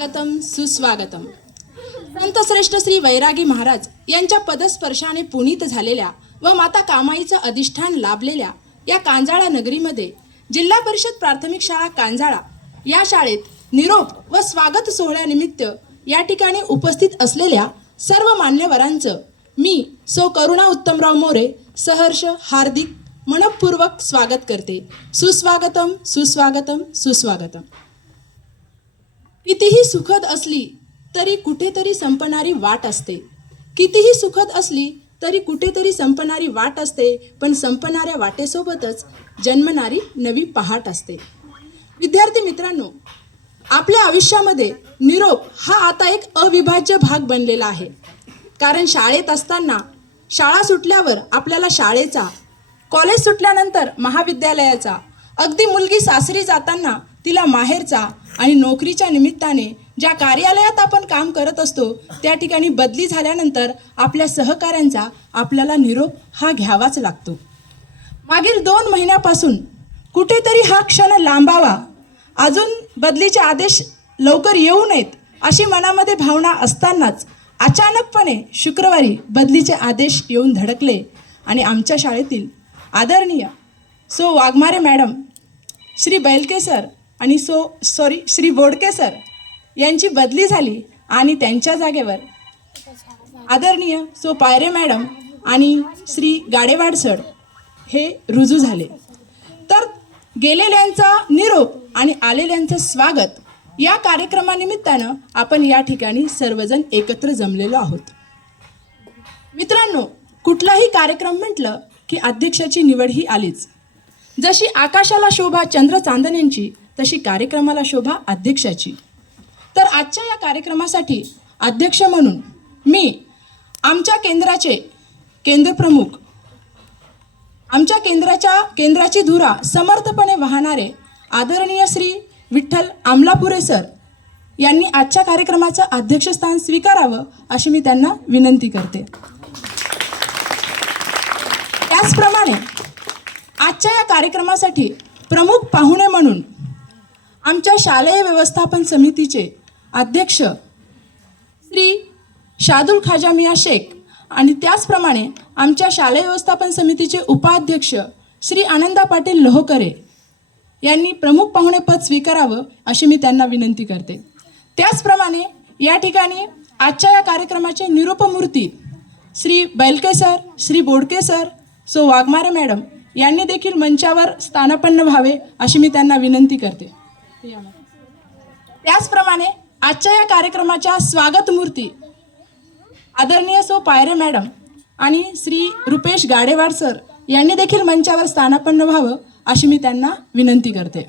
स्वागतम सुस्वागतम. संतश्रेष्ठ श्री वैरागी महाराज यांच्या पदस्पर्शाने पुनीत झालेल्या व माता कामाईचं अधिष्ठान लाभलेल्या या कांजाळा नगरीमध्ये जिल्हा परिषद प्राथमिक शाळा कांजाळा या शाळेत निरोप व स्वागत सोहळ्यानिमित्त या ठिकाणी उपस्थित असलेल्या सर्व मान्यवरांचं मी सो करुणा उत्तमराव मोरे सहर्ष हार्दिक मनपूर्वक स्वागत करते. सुस्वागतम सुस्वागतम सुस्वागतम. कितीही सुखद असली तरी कुठेतरी संपणारी वाट असते. कितीही सुखद असली तरी कुठेतरी संपणारी वाट असते. पण संपणाऱ्या वाटेसोबतच जन्मणारी नवी पहाट असते. विद्यार्थी मित्रांनो, आपल्या आयुष्यामध्ये निरोप हा आता एक अविभाज्य भाग बनलेला आहे. कारण शाळेत असताना शाळा सुटल्यावर आपल्याला शाळेचा, कॉलेज सुटल्यानंतर महाविद्यालयाचा, अगदी मुलगी सासरी जाताना तिला माहेरचा आणि नोकरीच्या निमित्ताने ज्या कार्यालयात आपण काम करत असतो त्या ठिकाणी बदली झाल्यानंतर आपल्या सहकाऱ्यांचा आपल्याला निरोप हा घ्यावाच लागतो. मागील 2 महिन्यापासून कुठेतरी हा क्षण लांबावा, अजून बदलीचे आदेश लवकर येऊ नयेत अशी मनामध्ये भावना असतानाच अचानकपणे शुक्रवारी बदलीचे आदेश येऊन धडकले आणि आमच्या शाळेतील आदरणीय सो वाघमारे मॅडम, श्री बैलके सर आणि श्री बोडके सर यांची बदली झाली आणि त्यांच्या जागेवर आदरणीय सो पायरे मॅडम आणि श्री गाडेवाड सर हे रुजू झाले. तर गेलेल्यांचा निरोप आणि आलेल्यांचं स्वागत या कार्यक्रमानिमित्तानं आपण या ठिकाणी सर्वजण एकत्र जमलेलो आहोत. मित्रांनो, कुठलाही कार्यक्रम म्हटलं की अध्यक्षाची निवड ही आलीच. जशी आकाशाला शोभा चंद्र चांदण्यांची तशी कार्यक्रमाला शोभा अध्यक्षाची. तर आजच्या या कार्यक्रमासाठी अध्यक्ष म्हणून मी आमच्या केंद्राचे केंद्रप्रमुख, आमच्या केंद्राची धुरा समर्थपणे वाहणारे आदरणीय श्री विठ्ठल आमलापुरे सर यांनी आजच्या कार्यक्रमाचं अध्यक्षस्थान स्वीकारावं अशी मी त्यांना विनंती करते. त्याचप्रमाणे आजच्या या कार्यक्रमासाठी प्रमुख पाहुणे म्हणून आमच्या शालेय व्यवस्थापन समितीचे अध्यक्ष श्री शादुल खाजा मिया शेख आणि त्याचप्रमाणे आमच्या शालेय व्यवस्थापन समितीचे उपाध्यक्ष श्री आनंदा पाटील लोहकरे यांनी प्रमुख पाहुणेपद स्वीकारावं अशी मी त्यांना विनंती करते. त्याचप्रमाणे या ठिकाणी आजच्या या कार्यक्रमाचे निरूपमूर्ती श्री बैलके सर, श्री बोडके सर, सो वाघमारे मॅडम यांनी देखील मंचावर स्थानापन्न व्हावे अशी मी त्यांना विनंती करते. त्याचप्रमाणे आजच्या या कार्यक्रमाच्या स्वागत मूर्ती आदरणीय सो पायरे मॅडम आणि श्री रुपेश गाडेवाड सर यांनी देखील मंचावर स्थानापन्न व्हावं अशी मी त्यांना विनंती करते.